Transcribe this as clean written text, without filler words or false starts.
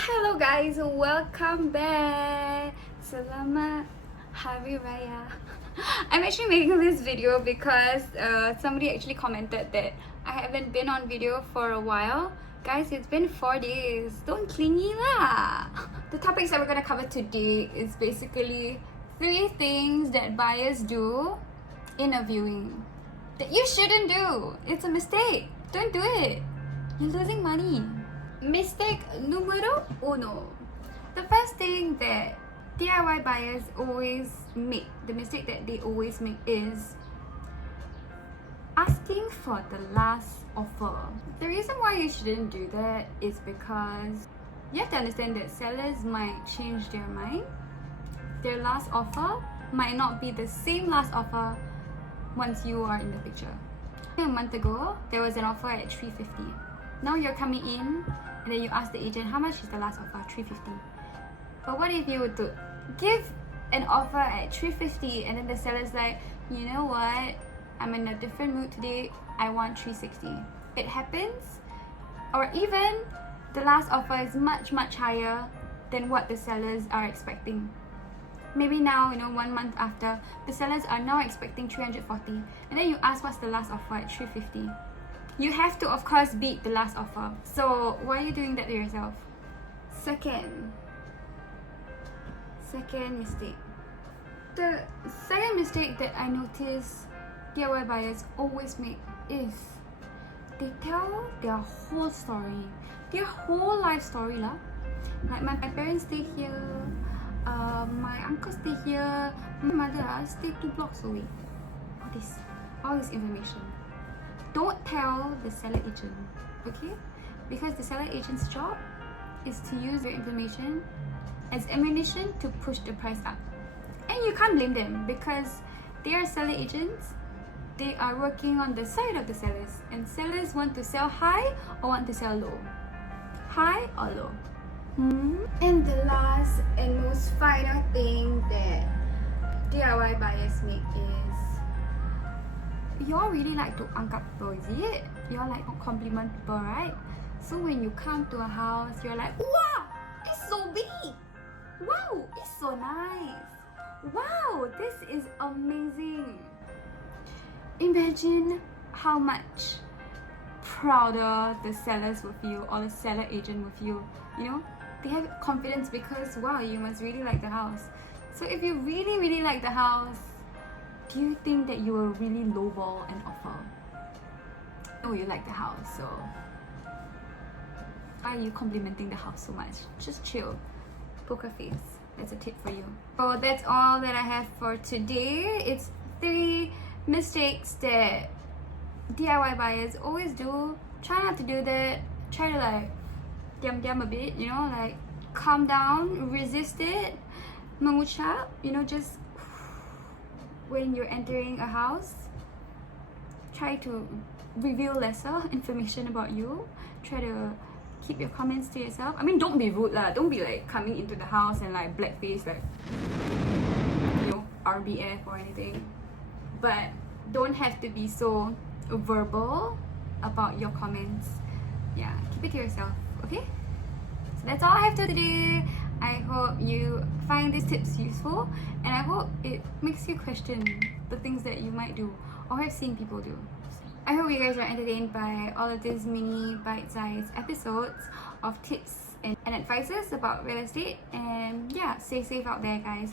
Hello guys, welcome back. Selamat Hari Raya. I'm actually making this video because somebody actually commented that I haven't been on video for a while. Guys, it's been 4 days. Don't clingy lah. The topics that we're gonna cover today is basically 3 things that buyers do in a viewing that you shouldn't do. It's a mistake. Don't do it. You're losing money. Mistake número 1. The first thing that DIY buyers always make, the mistake that they always make is asking for the last offer. The reason why you shouldn't do that is because you have to understand that sellers might change their mind. Their last offer might not be the same last offer once you are in the picture. A month ago, there was an offer at $350. Now you're coming in and then you ask the agent, how much is the last offer? $350. But what if you were to give an offer at $350 and then the seller's like, you know what, I'm in a different mood today, I want $360. It happens. Or even the last offer is much higher than what the sellers are expecting. Maybe now, 1 month after, the sellers are now expecting $340, and then you ask what's the last offer at $350. You have to, of course, beat the last offer. So why are you doing that to yourself? Second mistake. The second mistake that I notice DIY buyers always make is they tell their whole story, their whole life story lah. Like my parents stay here, my uncle stay here, my mother stay 2 blocks away. All this information. Don't tell the seller agent, okay? Because the seller agent's job is to use your information as ammunition to push the price up. And you can't blame them because they are seller agents. They are working on the side of the sellers, and sellers want to sell high or want to sell low. High or low. And the last and most final thing that DIY buyers make is y'all really like to angkat people, is it? Y'all like to compliment people, right? So when you come to a house, you're like, wow, it's so big. Wow, it's so nice. Wow, this is amazing. Imagine how much prouder the sellers will feel or the seller agent will feel. They have confidence because, wow, you must really like the house. So if you really like the house, do you think that you will really lowball an offer? No, you like the house, so why are you complimenting the house so much? Just chill. Poker face. That's a tip for you. So that's all that I have for today. It's 3 mistakes that DIY buyers always do. Try not to do that. Try to like diam a bit, like calm down, resist it, mengucap, just when you're entering a house, try to reveal lesser information about you. Try to keep your comments to yourself. I mean, don't be rude lah. Don't be like coming into the house and like blackface, like 𝗺𝗶𝗴 or anything. But don't have to be so verbal about your comments. Yeah, keep it to yourself, okay? So that's all I have for today. I hope you find these tips useful, and I hope it makes you question the things that you might do or have seen people do. I hope you guys are entertained by all of these mini bite-sized episodes of tips and advices about real estate. And yeah, stay safe out there, guys.